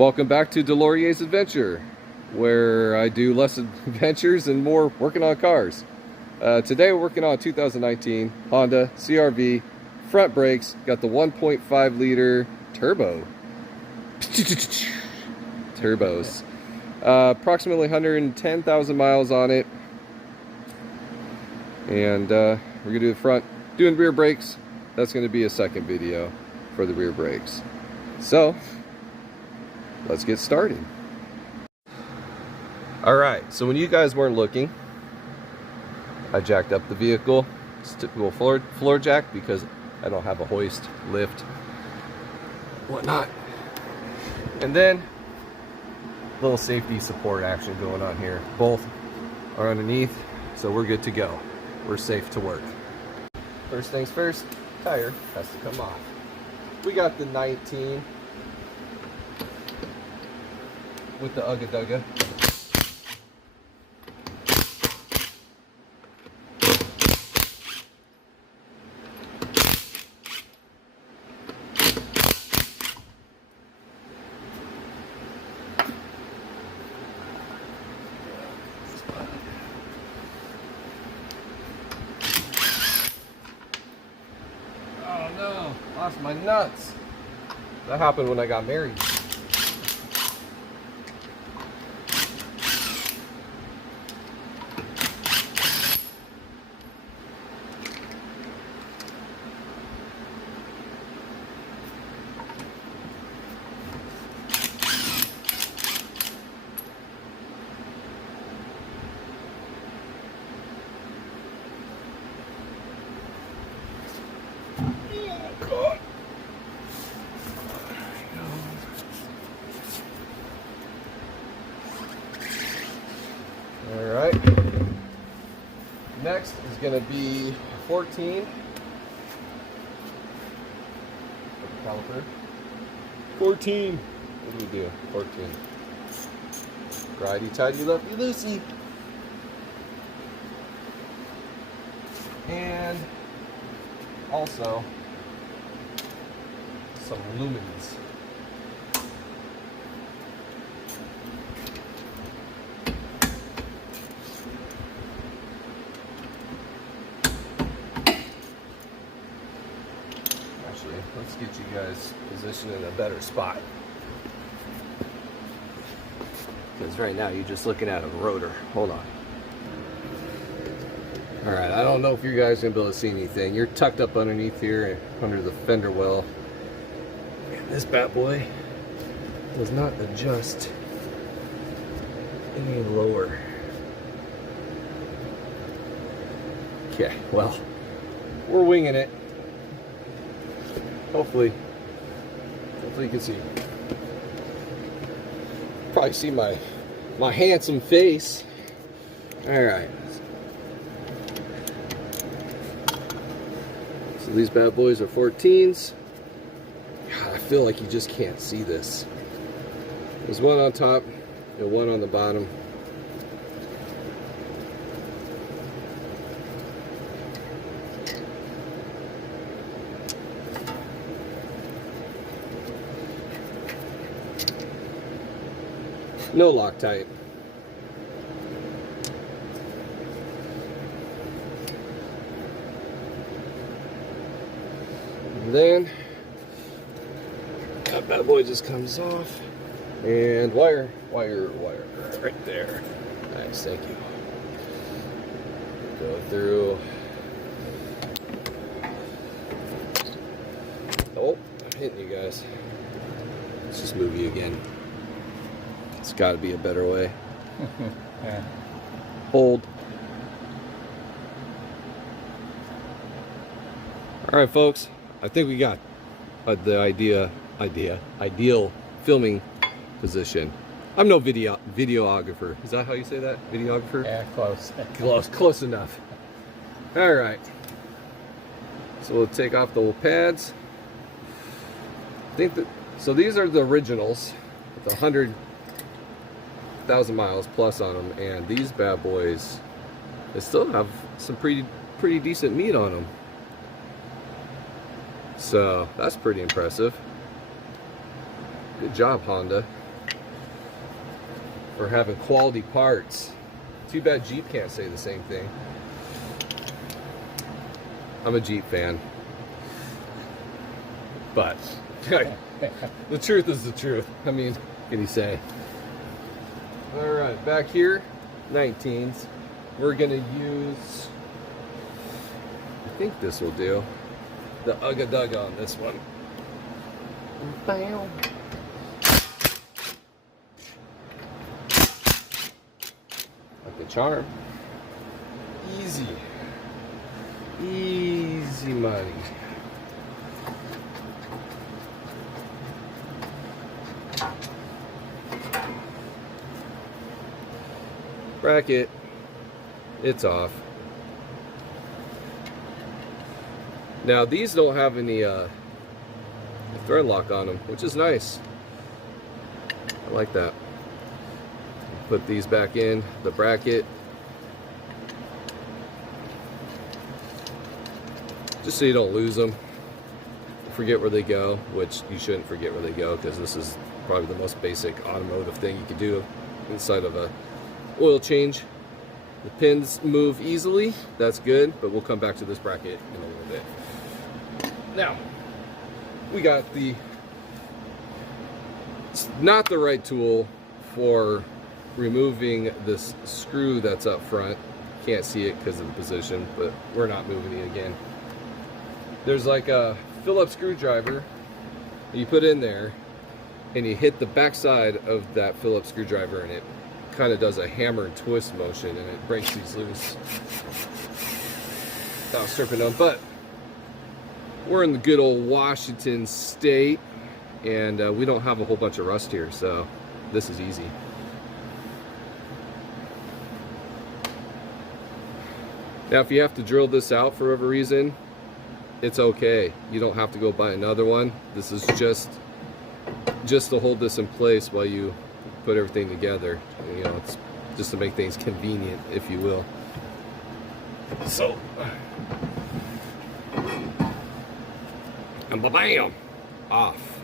Welcome back to Delorier's Adventure, where I do less adventures and more working on cars. Today we're working on a 2019 Honda CR-V, front brakes, got the 1.5 liter turbo. Turbos. Approximately 110,000 miles on it. And we're going to do the front, doing rear brakes. That's going to be a second video for the rear brakes. So, let's get started. Alright, so when you guys weren't looking, I jacked up the vehicle. It's typical floor jack because I don't have a hoist, lift, whatnot. And then, little safety support action going on here. Both are underneath, so we're good to go. We're safe to work. First things first, tire has to come off. We got the 19 with the Ugga Dugga. Oh no, lost my nuts. That happened when I got married. Alright, next is going to be 14 caliper. 14. What do we do? 14. Righty tighty, lefty loosey. And also some lumens. Let's get you guys positioned in a better spot. Because right now you're just looking at a rotor. Hold on. Alright, I don't know if you guys are going to be able to see anything. You're tucked up underneath here, under the fender well. And this bad boy does not adjust any lower. Okay, well, we're winging it. Hopefully you can see. Probably see my handsome face. All right. So these bad boys are 14s. God, I feel like you just can't see this. There's one on top and one on the bottom. No Loctite. And then that bad boy just comes off, and wire right there. Nice, thank you. Go through. Oh, I'm hitting you guys. Let's just move you again. It's got to be a better way. Yeah. Hold. All right, folks. I think we got the ideal filming position. I'm no videographer. Is that how you say that? Videographer? Yeah, close. Close enough. All right. So we'll take off the pads. I think that so. These are the originals with 100,000 miles plus on them, and these bad boys, they still have some pretty decent meat on them. So that's pretty impressive. Good job, Honda. for having quality parts. Too bad Jeep can't say the same thing. I'm a Jeep fan. But the truth is the truth. I mean, what can you say? Alright, back here, 19s. We're gonna use, I think this will do, the Ugga Dugga on this one. Bam. Like the charm. Easy. Easy money. Bracket, it's off. Now these don't have any thread lock on them, which is nice. I like that. Put these back in the bracket, just so you don't lose them. Forget where they go, which you shouldn't forget where they go, because this is probably the most basic automotive thing you could do inside of a oil change. The pins move easily, that's good, but we'll come back to this bracket in a little bit. Now, we got the, it's not the right tool for removing this screw that's up front. Can't see it because of the position, but we're not moving it again. There's like a Phillips screwdriver you put in there, and you hit the back side of that Phillips screwdriver, and it kind of does a hammer and twist motion, and it breaks these loose without stripping them. But we're in the good old Washington state, and we don't have a whole bunch of rust here, so this is easy. Now if you have to drill this out for whatever reason, it's okay. You don't have to go buy another one. This is just to hold this in place while you put everything together. You know, it's just to make things convenient, if you will. So, and bam, off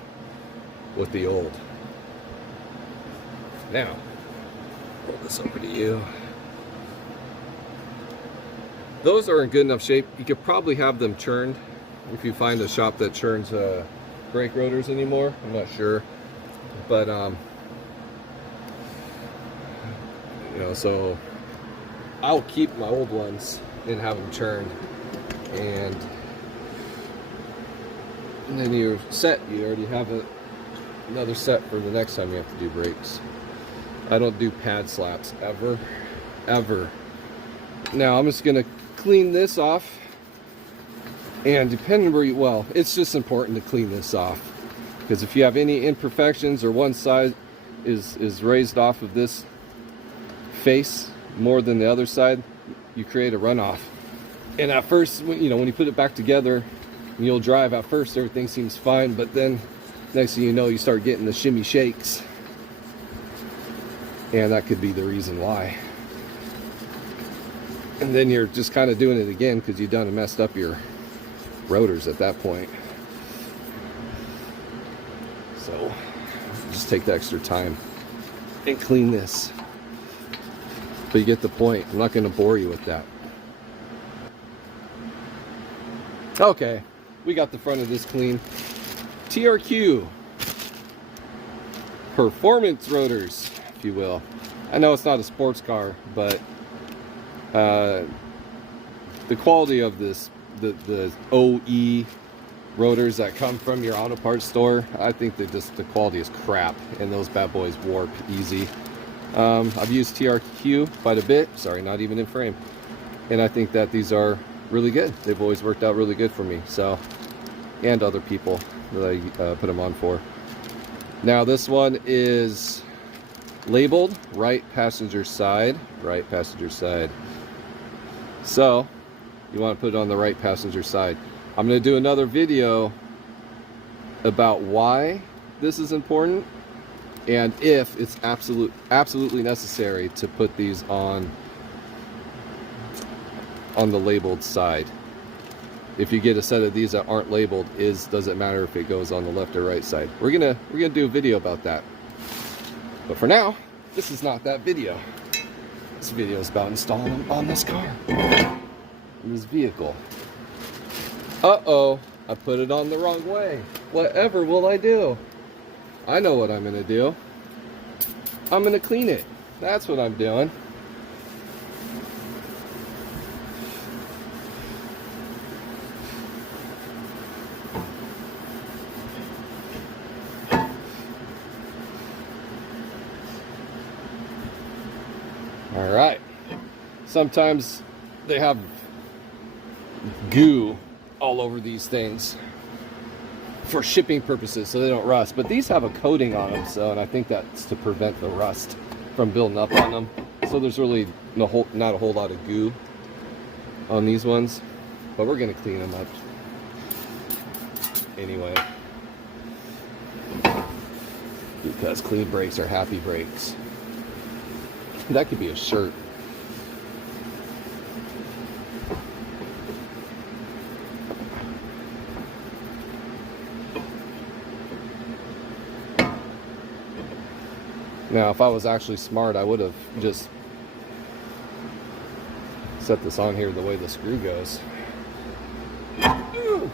with the old. Now, pull this over to you. Those are in good enough shape. You could probably have them churned if you find a shop that churns brake rotors anymore. I'm not sure, but you know, so I'll keep my old ones and have them churned, and then you're set. You already have another set for the next time you have to do brakes. I don't do pad slaps ever. Now I'm just gonna clean this off, and depending where you, well, it's just important to clean this off, because if you have any imperfections or one side is raised off of this face more than the other side, you create a runoff. And at first, when you put it back together and you'll drive, at first everything seems fine, but then next thing you know, you start getting the shimmy shakes, and that could be the reason why. And then you're just kind of doing it again because you've done and messed up your rotors at that point. So just take the extra time and clean this. But you get the point. I'm not going to bore you with that. Okay, we got the front of this clean. TRQ performance rotors, if you will. I know it's not a sports car, but the quality of this, the OE rotors that come from your auto parts store, I think that the quality is crap, and those bad boys warp easy. I've used TRQ quite a bit, sorry, not even in frame, and I think that these are really good. They've always worked out really good for me, so, and other people that I put them on for. Now this one is labeled right passenger side, so you want to put it on the right passenger side. I'm going to do another video about why this is important, and if it's absolutely necessary to put these on the labeled side. If you get a set of these that aren't labeled, does it matter if it goes on the left or right side? We're gonna do a video about that. But for now, this is not that video. This video is about installing them on this car, in this vehicle. Uh-oh, I put it on the wrong way. Whatever will I do? I know what I'm gonna do. I'm gonna clean it. That's what I'm doing. All right. Sometimes they have goo all over these things for shipping purposes so they don't rust, but these have a coating on them, so, and I think that's to prevent the rust from building up on them. So there's really not a whole lot of goo on these ones, but we're gonna clean them up anyway, because clean brakes are happy brakes. That could be a shirt. Now, if I was actually smart, I would have just set this on here the way the screw goes. Ooh.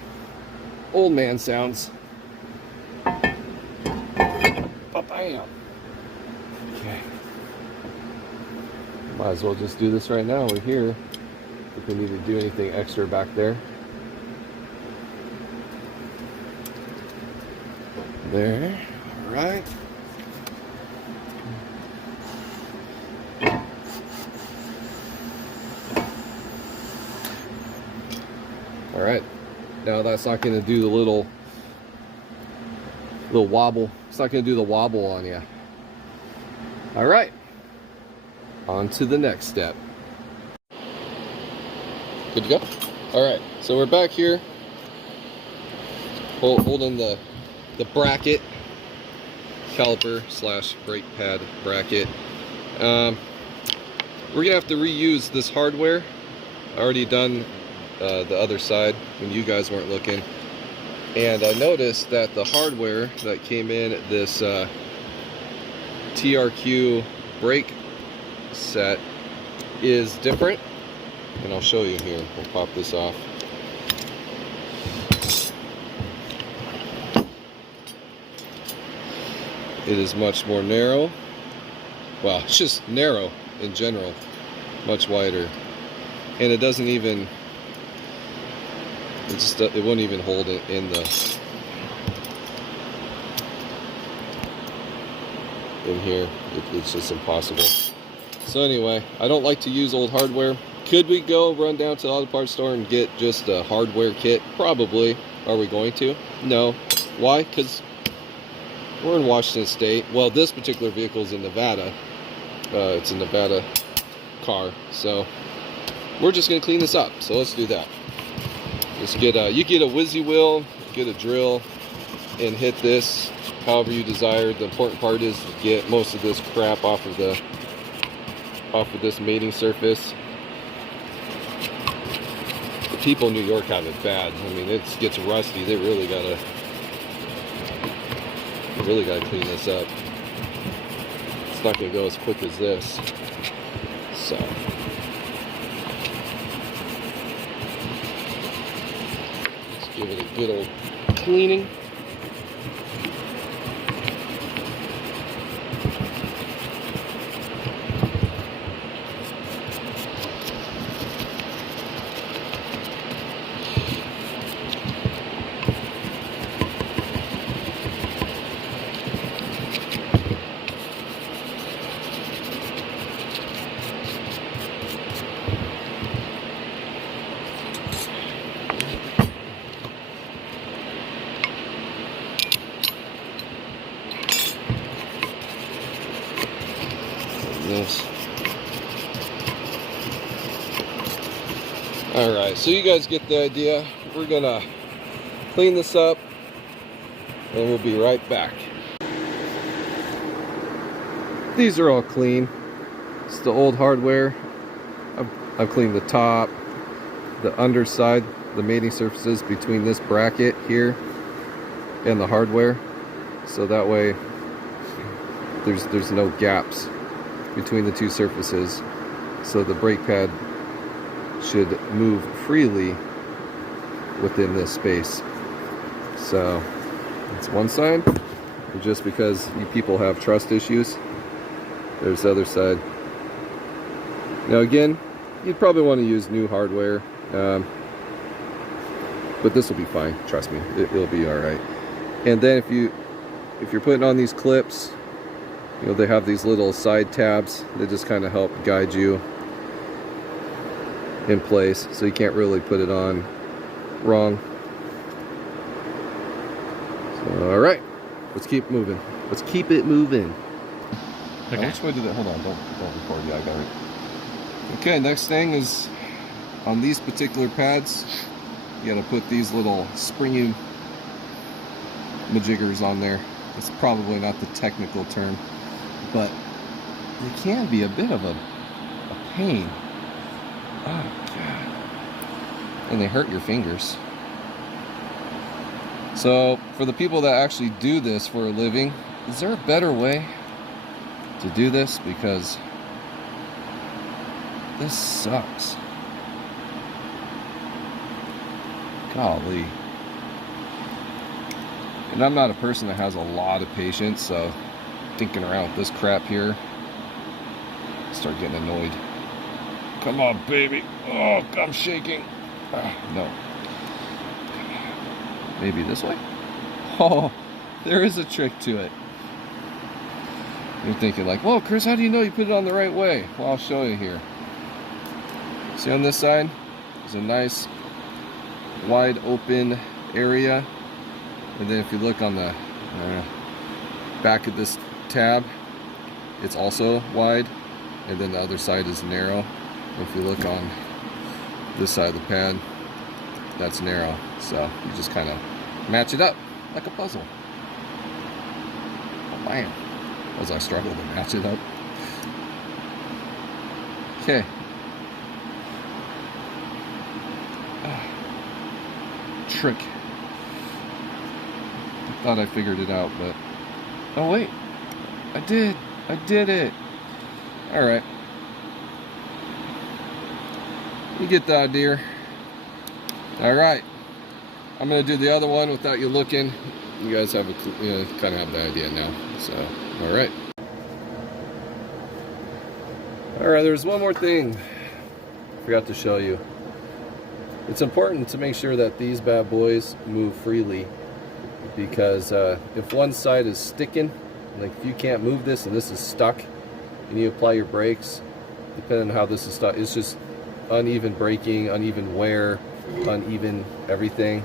Old man sounds. Ba-bam. Okay. Might as well just do this right now. We're here. If we need to do anything extra back there. There. All right. All right. Now that's not going to do the little wobble. It's not going to do the wobble on you. All right. On to the next step. Good to go? All right, so we're back here holding the bracket, caliper slash brake pad bracket. We're gonna have to reuse this hardware. I already done the other side when you guys weren't looking, and I noticed that the hardware that came in this TRQ brake set is different, and I'll show you here. We'll pop this off. It is much more narrow. Well, it's just narrow in general, much wider, and it doesn't even, it won't even hold it in here. It's just impossible. So anyway, I don't like to use old hardware. Could we go run down to the auto parts store and get just a hardware kit? Probably. Are we going to? No. Why? Because we're in Washington State. Well, this particular vehicle is in Nevada. It's a Nevada car. So we're just going to clean this up. So let's do that. Just you get a whizzy wheel, get a drill, and hit this however you desire. The important part is to get most of this crap off of this mating surface. The people in New York have it bad. I mean, it gets rusty. They really gotta clean this up. It's not gonna go as quick as this. So let's give it a good old cleaning. This. All right, so you guys get the idea. We're gonna clean this up and we'll be right back. These are all clean. It's the old hardware. I've cleaned the top, the underside, the mating surfaces between this bracket here and the hardware, so that way there's no gaps between the two surfaces, so the brake pad should move freely within this space. So it's one side, and just because you people have trust issues, there's the other side. Now again, you'd probably want to use new hardware, but this will be fine, trust me, it'll be all right. And then if you're putting on these clips, you know, they have these little side tabs that just kind of help guide you in place, so you can't really put it on wrong. So, all right, let's keep moving. Let's keep it moving. Okay. Now, which way did it? Hold on, don't record. Yeah, I got it. Okay, next thing is on these particular pads, you got to put these little springy majiggers on there. It's probably not the technical term, but they can be a bit of a pain. Oh God. And they hurt your fingers. So for the people that actually do this for a living, is there a better way to do this? Because this sucks. Golly. And I'm not a person that has a lot of patience, so thinking around with this crap here, I start getting annoyed. Come on, baby. Oh, I'm shaking. No. Maybe this way? Oh, there is a trick to it. You're thinking like, well, Chris, how do you know you put it on the right way? Well, I'll show you here. See on this side, there's a nice wide open area. And then if you look on the back of this tab, it's also wide. And then the other side is narrow. If you look on this side of the pad, that's narrow. So you just kind of match it up like a puzzle. Oh man, as I struggle to match it up. Okay. Trick. I thought I figured it out, but oh wait, I did it. All right. You get the idea. All right, I'm gonna do the other one without you looking. You guys have kind of have the idea now. So, all right. There's one more thing I forgot to show you. It's important to make sure that these bad boys move freely, because if one side is sticking, like if you can't move this and this is stuck, and you apply your brakes, depending on how this is stuck, it's just uneven braking, uneven wear, uneven everything.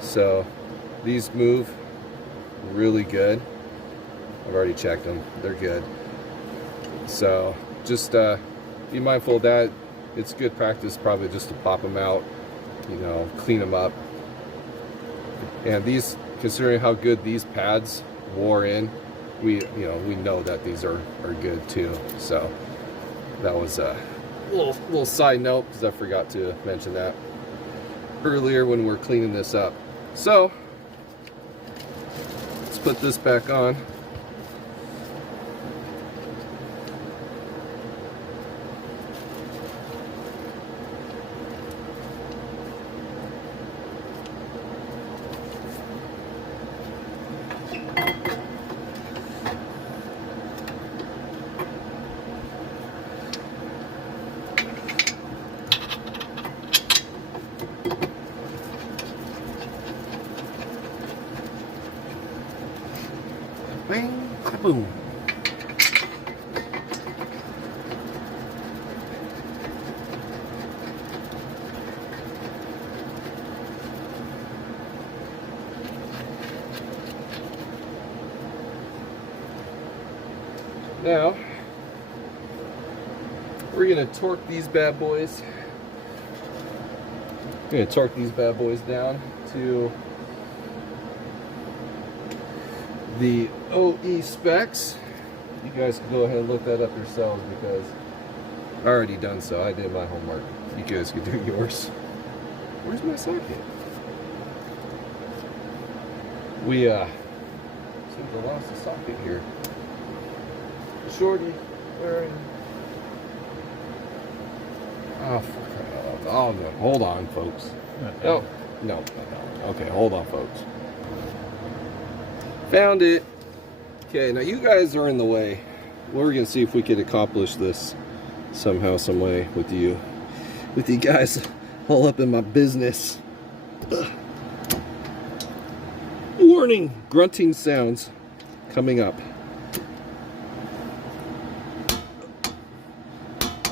So these move really good. I've already checked them, they're good. So just be mindful of that. It's good practice probably just to pop them out, you know, clean them up. And these, considering how good these pads wore in, we know that these are good too. So that was a little side note, because I forgot to mention that earlier when we're cleaning this up. So let's put this back on. Bang, boom. Now, we're gonna torque these bad boys. We're gonna torque these bad boys down to the OE specs. You guys can go ahead and look that up yourselves, because I already done so. I did my homework. You guys can do yours. Where's my socket? We seem to lost the socket here. Shorty, where are you? Oh, fuck. Oh, no. Hold on, folks. Oh, no. Okay, hold on, folks. Found it. Okay, now you guys are in the way. We're going to see if we could accomplish this somehow, some way with you guys all up in my business. Ugh. Warning, grunting sounds coming up.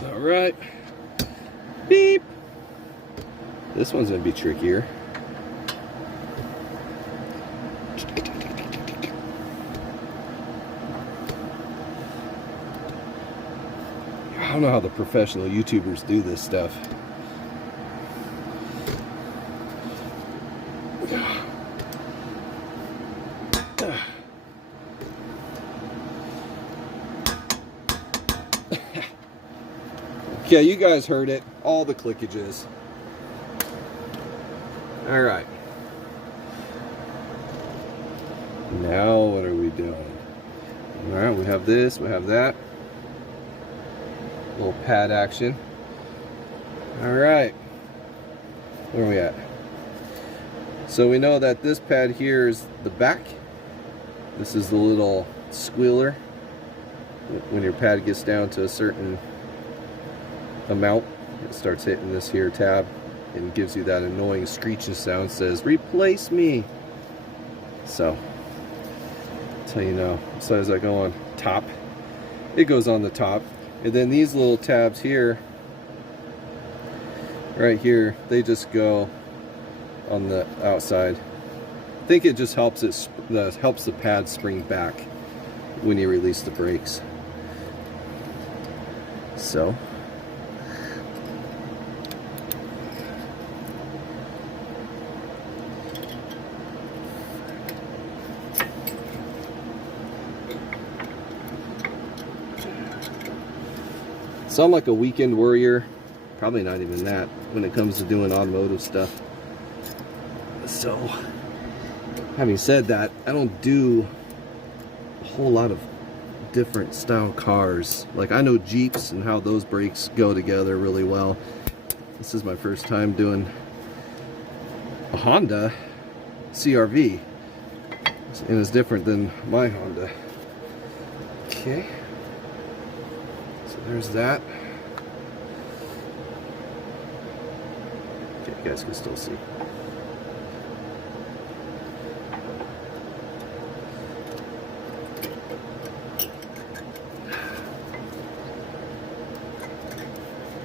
All right. Beep. This one's going to be trickier. I don't know how the professional YouTubers do this stuff. Okay, you guys heard it. All the clickages. All right. Now what are we doing? All right, we have this, we have that. Little pad action. All right. Where are we at? So we know that this pad here is the back. This is the little squealer. When your pad gets down to a certain amount, it starts hitting this here tab and gives you that annoying screeching sound, says replace me. So that's how you know. So as I go on top, it goes on the top, and then these little tabs here, right here, they just go on the outside. I think it just helps helps the pad spring back when you release the brakes. So I'm like a weekend warrior, probably not even that, when it comes to doing automotive stuff. So, having said that, I don't do a whole lot of different style cars. Like, I know Jeeps and how those brakes go together really well. This is my first time doing a Honda CR-V, and it's different than my Honda. Okay. There's that. Okay, you guys can still see.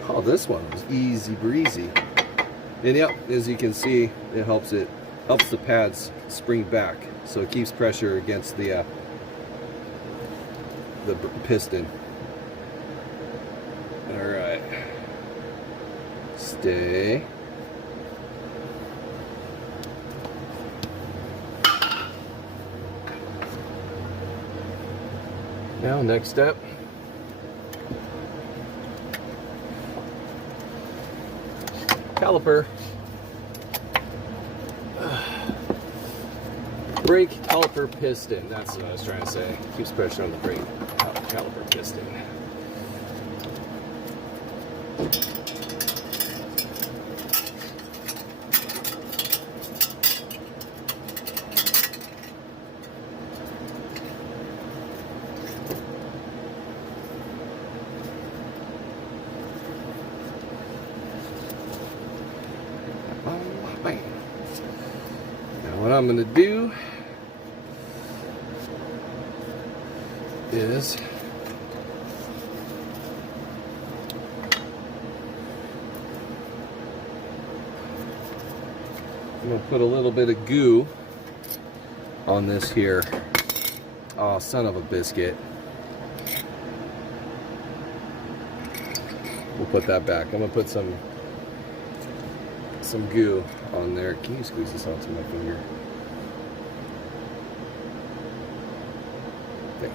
Oh, this one was easy breezy. And yep, as you can see, it helps the pads spring back, so it keeps pressure against the piston. All right, stay. Now, next step. Caliper. Brake, caliper, piston. That's what I was trying to say. Keeps pressure on the brake, caliper, piston. Now what I'm going to do is I'm going to put a little bit of goo on this here. Oh, son of a biscuit. We'll put that back. I'm going to put some goo on there. Can you squeeze this onto my finger? There.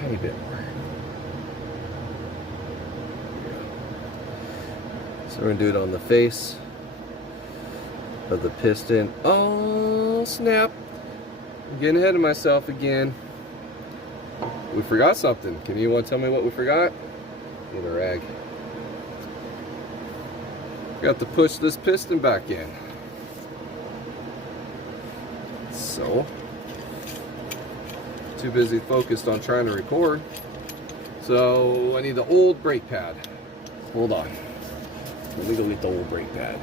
tiny bit more. So we're gonna do it on the face of the piston. Oh snap! I'm getting ahead of myself again. We forgot something. Can you tell me what we forgot? Need a rag. Got to push this piston back in. So, too busy focused on trying to record. So I need the old brake pad. Hold on. Let me go get the old brake pad.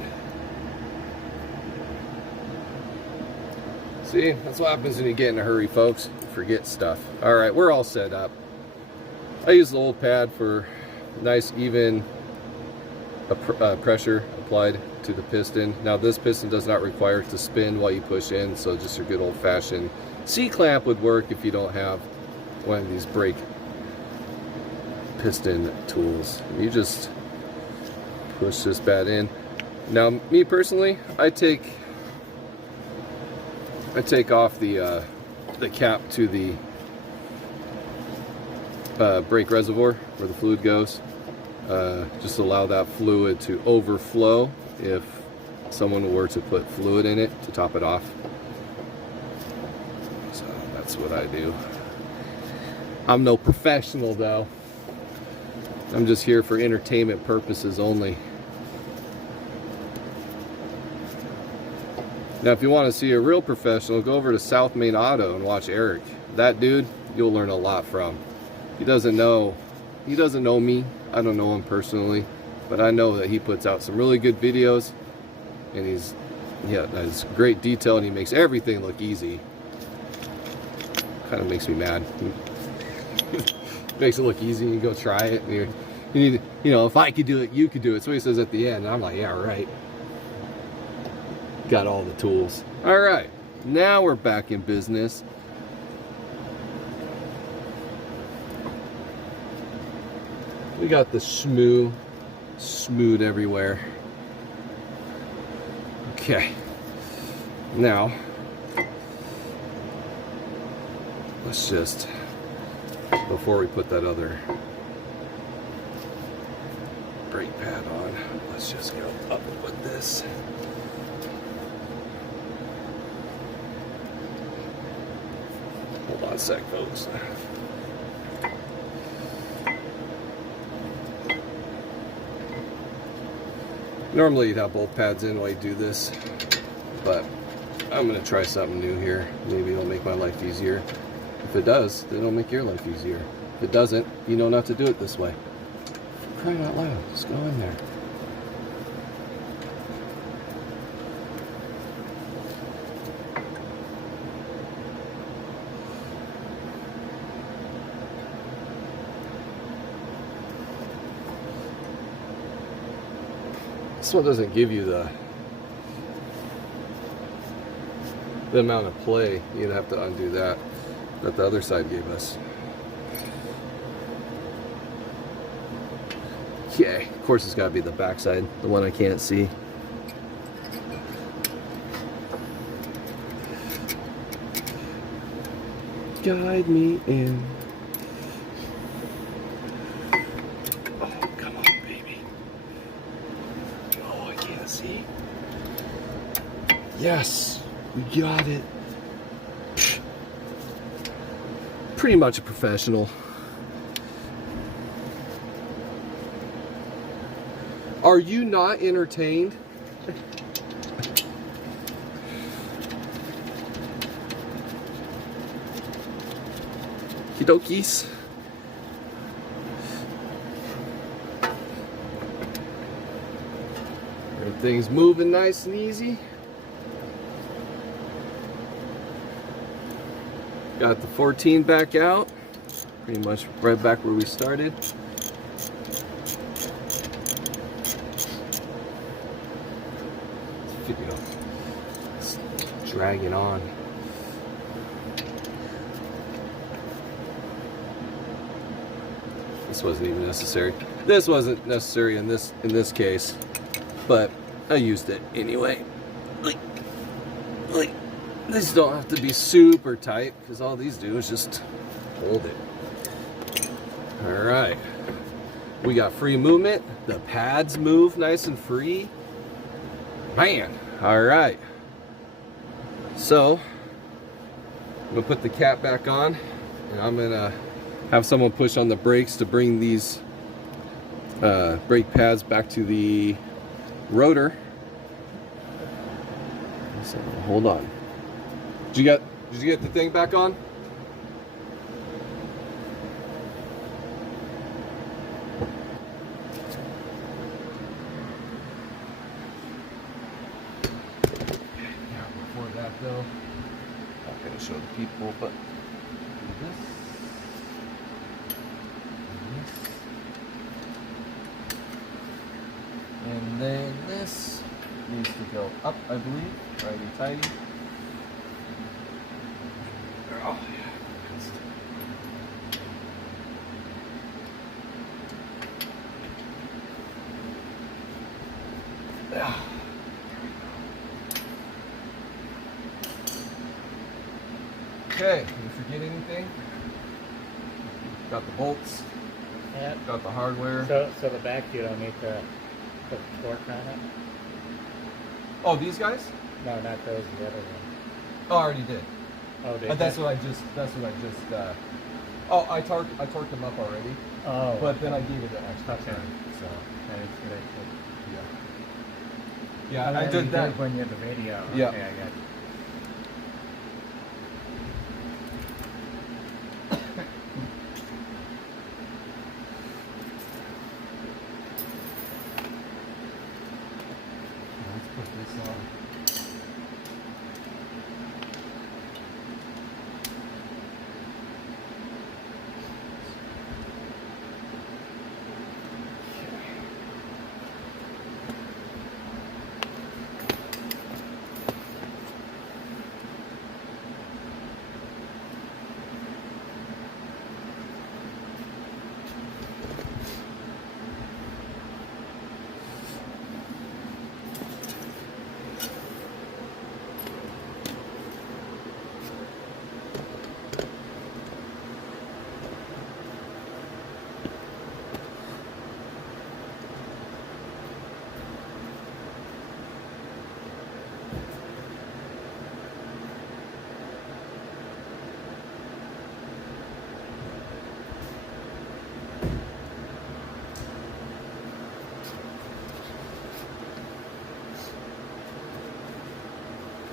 See, that's what happens when you get in a hurry, folks. You forget stuff. All right, we're all set up. I use the old pad for nice, even pressure applied to the piston. Now, this piston does not require it to spin while you push in, so just your good old-fashioned C-clamp would work if you don't have one of these brake piston tools. You just push this bad in. Now, me personally, I take off the cap to the brake reservoir where the fluid goes. Just allow that fluid to overflow if someone were to put fluid in it to top it off. So that's what I do. I'm no professional though. I'm just here for entertainment purposes only. Now, if you want to see a real professional, go over to South Main Auto and watch Eric. That dude, you'll learn a lot from. He doesn't know me. I don't know him personally, but I know that he puts out some really good videos, and he's has great detail, and he makes everything look easy. Kind of makes me mad. Makes it look easy. You go try it. And you need, if I could do it, you could do it. So he says at the end. And I'm like, yeah, right. Got all the tools. All right, now we're back in business. We got the smooth everywhere. Okay, now let's just, before we put that other brake pad on, let's just go up with this. Hold on a sec, folks. Normally you'd have both pads in while you do this, but I'm going to try something new here. Maybe it'll make my life easier. If it does, then it'll make your life easier. If it doesn't, you know not to do it this way. For crying out loud, just go in there. This one doesn't give you the amount of play. You'd have to undo that the other side gave us. Okay, of course it's got to be the back side, the one I can't see. Guide me in. See? Yes, we got it. Pretty much a professional. Are you not entertained? Okey-dokies. Everything's moving nice and easy. Got the 14 back out. Pretty much right back where we started. It's dragging on. This wasn't even necessary. This wasn't necessary in this case, but I used it anyway. These don't have to be super tight because all these do is just hold it. All right, we got free movement. The pads move nice and free. Man, all right. So I'm gonna put the cap back on, and I'm gonna have someone push on the brakes to bring these brake pads back to the rotor. So hold on. Did you get the thing back on? Before that though, not gonna show the people, but do this. And then this needs to go up, I believe, righty tighty. Oh yeah. Yeah. Okay, did you forget anything? Got the bolts. Yeah. Got the hardware. So the back, you don't need to put torque on it? Oh, these guys? No, not those, the other one. Oh, I already did. Oh, did That's you? what I just, oh, I torqued them up already. Oh. But then I gave it an extra Okay. turn, so. That is good. Yeah. Yeah, Oh, I did you that. when you had the video. Yeah. Okay, I got you. Let's put this on.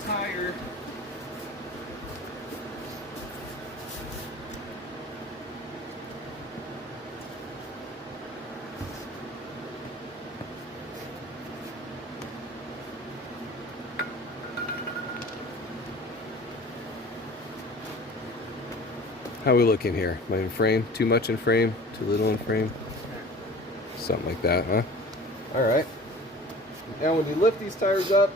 Tire. How are we looking here? Am I in frame? Too much in frame? Too little in frame? Something like that, huh? All right. Now when you lift these tires up,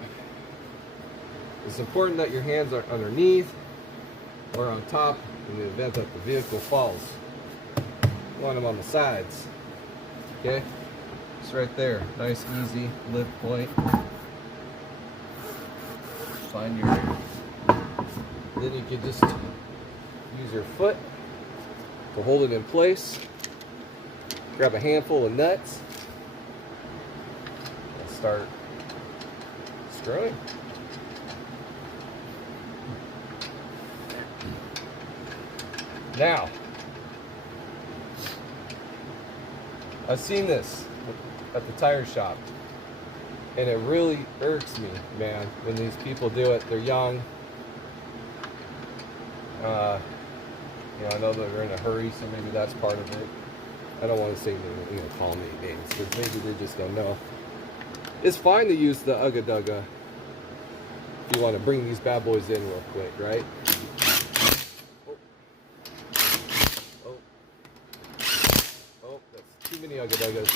it's important that your hands are underneath or on top in the event that the vehicle falls. You want them on the sides. Okay? It's right there. Nice, easy lift point. Find your... Then you can just use your foot to hold it in place. Grab a handful of nuts and start screwing. Now, I've seen this at the tire shop, and it really irks me, man, when these people do it. They're young. You know, I know that they're in a hurry, so maybe that's part of it. I don't want to say, you know, call them any names, because maybe they just don't know. It's fine to use the Ugga Dugga if you want to bring these bad boys in real quick, right? Oh, that's too many Ugga Duggas.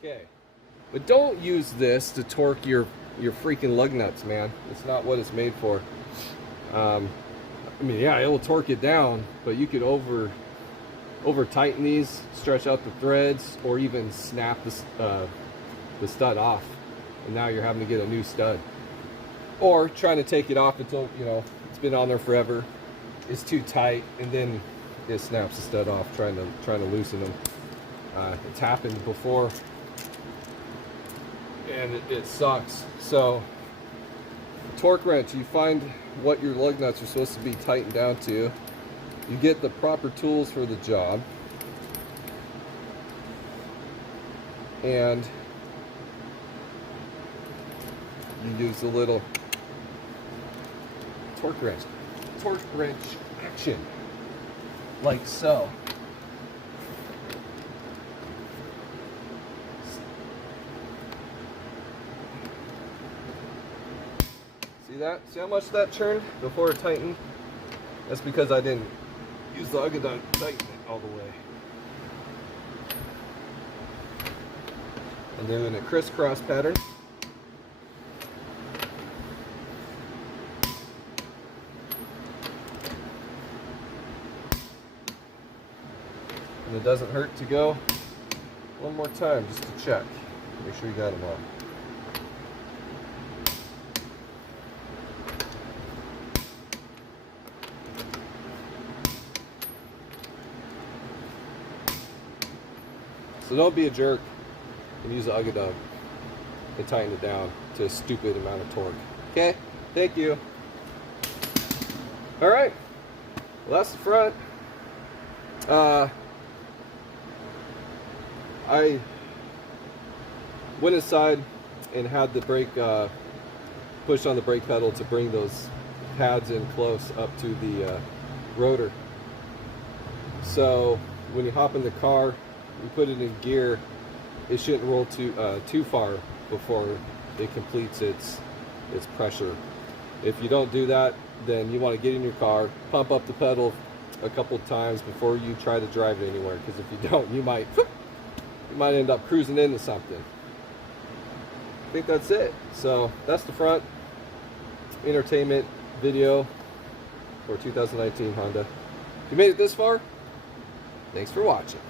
Okay, but don't use this to torque your freaking lug nuts, man. It's not what it's made for. I mean, yeah, it will torque it down, but you could over tighten these, stretch out the threads, or even snap the stud off, and now you're having to get a new stud, or trying to take it off until, you know, it's been on there forever, is too tight, and then it snaps the stud off trying to loosen them. It's happened before, and it sucks. So torque wrench, you find what your lug nuts are supposed to be tightened down to. You get the proper tools for the job, and you use a little torque wrench action, like so. See that? See how much that turned before it tightened? That's because I didn't use the Ugadon to tighten it all the way. And then in a crisscross pattern. And it doesn't hurt to go one more time just to check. Make sure you got them all. So don't be a jerk and use the Ugadon and tighten it down to a stupid amount of torque. Okay? Thank you. Alright. Well, that's the front. I went inside and had the brake, pushed on the brake pedal to bring those pads in close up to the rotor. So when you hop in the car, you put it in gear, it shouldn't roll too far before it completes its pressure. If you don't do that, then you want to get in your car, pump up the pedal a couple times before you try to drive it anywhere, because if you don't, you might end up cruising into something. I think that's it. So that's the front entertainment video for 2019 Honda. If you made it this far, thanks for watching.